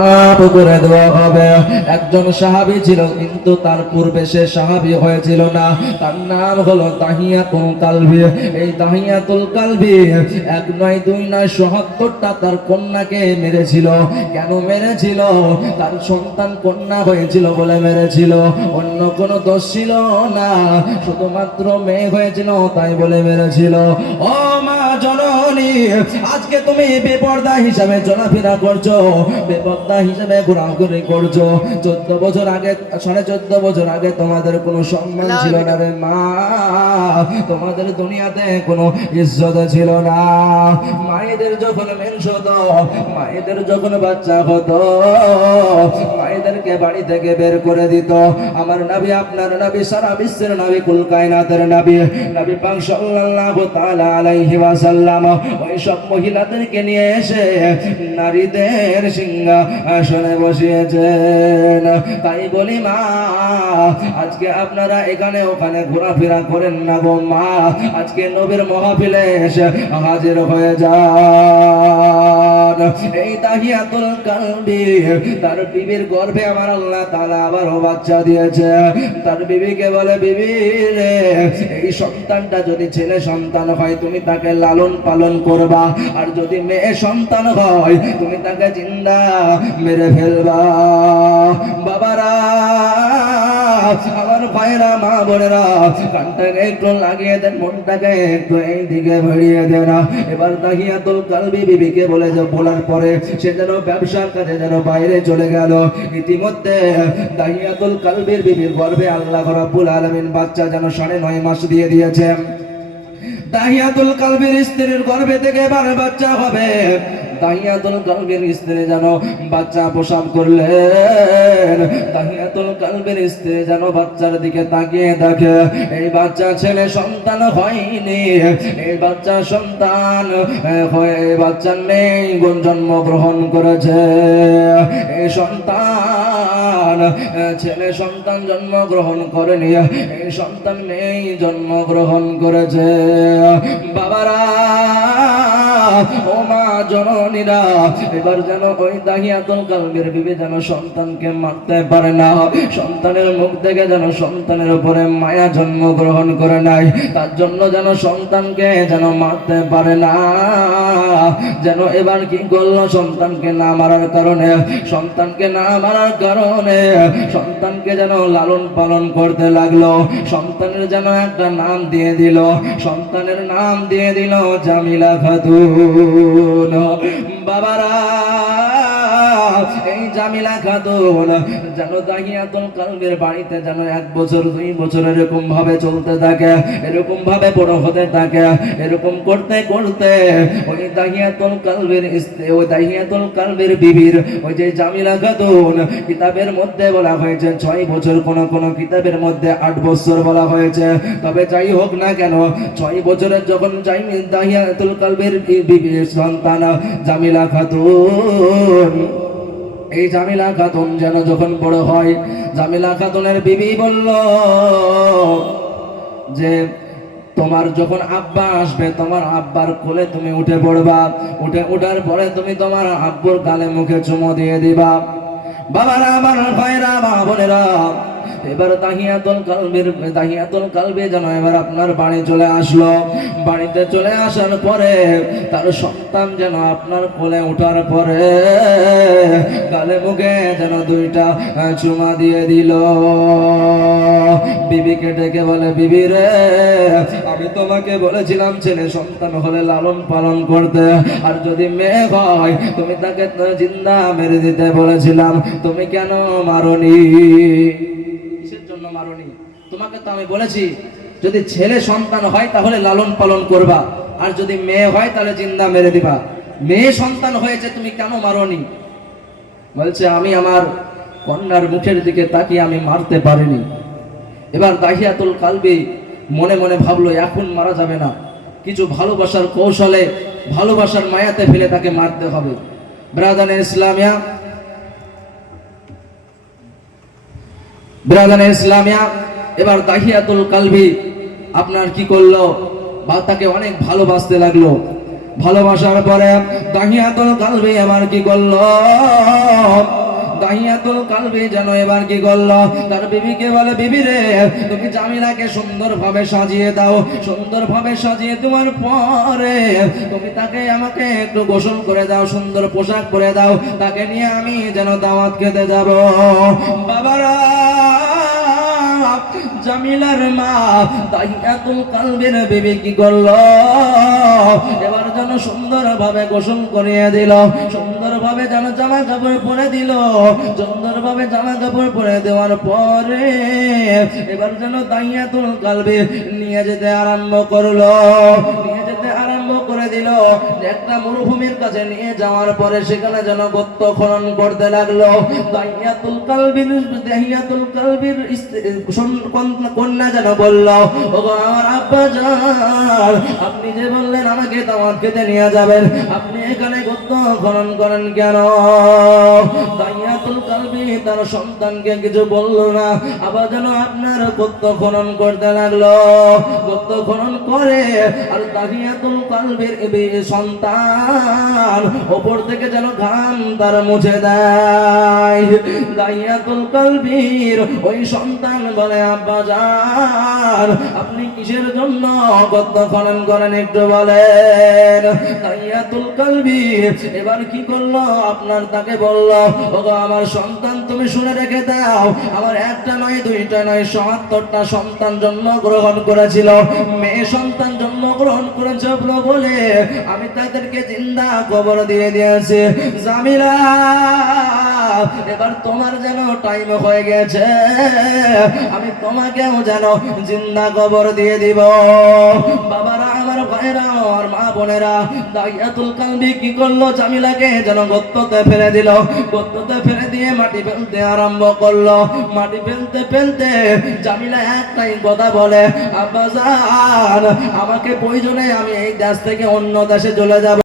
মাফ করে দেওয়া হবে। একজন সাহাবী ছিল, কিন্তু তার পূর্বে সে সাহাবী হয়েছিল না। তার নাম হলো দাহিয়াতুল কালবি। এই দাহিয়াতুল কালবি এক নয় দুই নয় ৭৭টা তার কন্যাকে মেরেছিল। কেন মেরেছিল? তার সন্তান কন্যা হয়েছিল বলে মেরেছিল, অন্য কোনো দোষ ছিল না, শুধুমাত্র মেয়ে হয়েছিল তাই বলে মেরেছিল। ও মা জননী, আজকে তুমি বেপরদা হিসাবে চলাফেরা করছো, বেপরদা হিসাবে ঘোরাঘুরি করছো। 14 বছর আগে, 14.5 বছর আগে তোমাদের কোনো সম্মান ছিল না রে মা, তোমাদের দুনিয়াতে কোনো ইজ্জত ছিল না। মায়েদের যখন মেন্স হতো, মায়েদের যখন বাচ্চা হতো, মায়েদেরকে বাড়ি থেকে বের করে দিত। আমার নবী, আপনার নবী, সারা বিশ্বের নবী, কুল কায়নাতের নবী, নবী পাক সাল্লাল্লাহু তাআলা আলাইহি ওয়াসাল্লাম ওই সব মহিলাদেরকে নিয়ে এসে নারীদের সিংহাসনে বসিয়েছেন। তাই বলি মা, আজকে আপনারা এখানে ওখানে ঘোরাফেরা করেন না গো মা, আজকে নবীর মাহফিলে এসে হাজির হয়ে যান। এই দাহিয়াতুল কালবি, তার বিবির গর্ভে আমার আল্লাহ তাআলা আবারও বাচ্চা দিয়েছে। তার বিবিকে বলে, বিবি রে, এই সন্তানটা যদি ছেলে সন্তান হয় তুমি তাকে লালন পালন করবা, আর যদি মেয়ে সন্তান হয় তুমি তাকে জিন্দা মেরে ফেলবা। বাবারা, আমার ভাইরা, মা বোনেরা, কানটাকে একটু লাগিয়ে দেন, মনটাকে একটু এই দিকে ভরিয়ে দেন। এবার দাহিয়াতুল কালবি বিবিকে বলে যে, বলার পরে সে যেন ব্যবসার কাজে যেন বাইরে চলে গেল। ইতিমধ্যে দাহিয়াতুল কালবির বিবির গর্ভে আল্লাহ রাব্বুল আলামিন বাচ্চা যেন 9.5 মাস দিয়ে দিয়েছে। দাহিয়াতুল কালবির স্ত্রীর গর্ভে থেকে এবার বাচ্চা হবে। দাহিয়াতুল কালবির স্ত্রী যেন বাচ্চা প্রসব করলেন। দাহিয়াতুল কালবির স্ত্রী যেন বাচ্চার দিকে তাকিয়ে দেখে, এই বাচ্চা ছেলে সন্তান হয়নি, এই বাচ্চা সন্তান হয়ে বাচ্চার মেয়ে জন্মগ্রহণ করেছে। এই সন্তান ছেলে সন্তান জন্মগ্রহণ করেনি, এই সন্তান মেয়ে জন্মগ্রহণ করেছে। বাবারা, ও মা জননীরা, এবার যেন ওই দাহিয়াতুল কালবির বিবি যেন সন্তানকে মারতে পারে না, সন্তানের মুখ থেকে যেন সন্তানের উপরে মায়া জন্মগ্রহণ করে নাই, তার জন্য যেন সন্তানকে যেন মারতে পারে না। যেন এবার কি করলো, সন্তানকে না মারার কারণে, সন্তানকে না মারার কারণে সন্তানকে যেন লালন পালন করতে লাগলো। সন্তানের যেন একটা নাম দিয়ে দিল, সন্তানের নাম দিয়ে দিল জামিলা খাতুন। বাবারা, এই জামিলা খাতুন যেন দাহিয়াতুল কালবির বাড়িতে যেন 1 বছর 2 বছর এরকম ভাবে চলতে থাকে, এরকম ভাবে বড় হতে থাকে। এরকম করতে করতে ওই দাহিয়াতুল কালবির স্ত্রী, ওই দাহিয়াতুল কালবির বিবির ওই যে জামিলা খাতুন, কিতাবের মধ্যে বলা হয়েছে 6 বছর, কোন কিতাবের মধ্যে 8 বছর বলা হয়েছে। তবে যাই হোক না কেন, 6 বছরের যখন দাহিয়াতুল কালবির বিবির সন্তান জামিলা খাতুন, এই জামিলা খাতুন যেন যখন বড় হয়, জামিলা খাতুনের বিবি বলল যে, তোমার যখন আব্বা আসবে, তোমার আব্বার কোলে তুমি উঠে পড়বা, উঠার পরে তুমি তোমার আব্বুর গালে মুখে চুমো দিয়ে দিবা। বাবারা, আমার ভাইরা, মা বোনেরা, এবার দাহিয়াতুল কালবি যেন এবার আপনার বাড়ি চলে আসলো। বাড়িতে চলে আসার পরে তার সন্তান যেন আপনার কোলে ওঠার পরে গালে মুখে যেন 2টা চুমা দিয়ে দিল। বিবিকে ডেকে বলে, বিবি রে, আমি তোমাকে বলেছিলাম ছেলে সন্তান হলে লালন পালন করতে, আর যদি মেয়ে হয় তুমি তাকে জিন্দা মেরে দিতে বলেছিলাম, তুমি কেন মারোনি? কিসের জন্য মারোনি? তোমাকে তো আমি বলেছি যদি ছেলে সন্তান হয় তাহলে লালন পালন করবা, আর যদি মেয়ে হয় তাহলে জিন্দা মেরে দিবা। মেয়ে সন্তান হয়েছে, তুমি কেন মারোনি? বলছে, আমি আমার কন্যার মুখের দিকে তাকিয়ে আমি মারতে পারিনি। এবার দাহিয়াতুল কালবি মনে মনে ভাবলো, এখন মারা যাবে না, কিছু ভালোবাসার কৌশলে, ভালোবাসার মায়াতে ফেলে তাকে মারতে হবে। ব্রাদারে ইসলামিয়া, এবার দাহিয়াতুল কালবি আপনার কি করলো, বা তাকে অনেক ভালোবাসতে লাগলো। ভালোবাসার পরে দাহিয়াতুল কালবি আমার কি করলো, দাহিয়াতুল কালবি যেন এবার কি করলো, তার বিবিকে বলে, বিবি রে তুমি জামিলাকে সুন্দরভাবে সাজিয়ে দাও, সুন্দরভাবে সাজিয়ে দেওয়ার পরে তুমি তাকে আমাকে একটু গোসল করে দাও, সুন্দর পোশাক পরে দাও, তাকে নিয়ে আমি যেন দাওয়াত খেতে যাব। বাবারা, জামিলার মা দাহিয়াতুল কালবির বিবি কি করলো, এবার যেন সুন্দরভাবে গোসল করিয়ে দিল, সুন্দরভাবে যেন জামা কাপড় পরে দিল, সুন্দরভাবে জামা কাপড় পরে দেওয়ার পরে এবার যেন দাহিয়াতুল কালবি নিয়ে যেতে আরম্ভ করলো, নিয়ে যেতে আরম্ভ করে দিল। একটা মরুভূমির কাছে নিয়ে যাওয়ার পরে সেখানে যেন গর্ত খনন করতে লাগলো। দাহিয়াতুল কালবির কন্যা যেন বলল, ওগো আমার আব্বাজান, আপনি যে বললেন আমাকে দাওয়াত খেতে নিয়ে যাবেন, আপনি এখানে গর্ত খনন করেন কেন? দাহিয়াতুল কালবি তার সন্তানকে কিছু বলল না, আবার যেন আপনার গর্ত খনন করতে লাগলো। গর্ত খনন করে আর দাহিয়াতুল কালবির সন্তান ওপর থেকে যেন ঘাম তার মুছে দেয়। দাহিয়াতুল কালবির ওই সন্তান বলে, আব্বাজান আপনি কিসের জন্য গর্ত খনন করেন একটু বলেন। দাহিয়াতুল কালবি এবার কি করলো, আপনার তাকে বলল, ওগো আমার সন্তান তুমি শুনে রেখে দাও, আমার একটা নয় দুইটা নয় ৭৭টা সন্তান জন্মগ্রহণ করেছিল, মেয়ে সন্তান জন্মগ্রহণ করেছে বলে আমি তাদেরকে জিন্দা কবর দিয়ে দিয়েছি। জামিলা, এবার তোমার যেন টাইম হয়ে গেছে, আমি তোমাকেও যেন জিন্দা কবর দিয়ে দিব। বাবারা, আমার ভাইরা, আমার মা বোনেরা, দাহিয়াতুল কালবি কি করলো, জামিলাকে যেন গর্ততে ফেলে দিল, গর্ততে ফেলে দিয়ে মাটি ফেলতে আরম্ভ করলো। মাটি ফেলতে ফেলতে জামিলা একটাই কথা বলে, আব্বাজান আমাকে প্রয়োজনে আমি এই দেশ থেকে অন্য দেশে চলে যাব।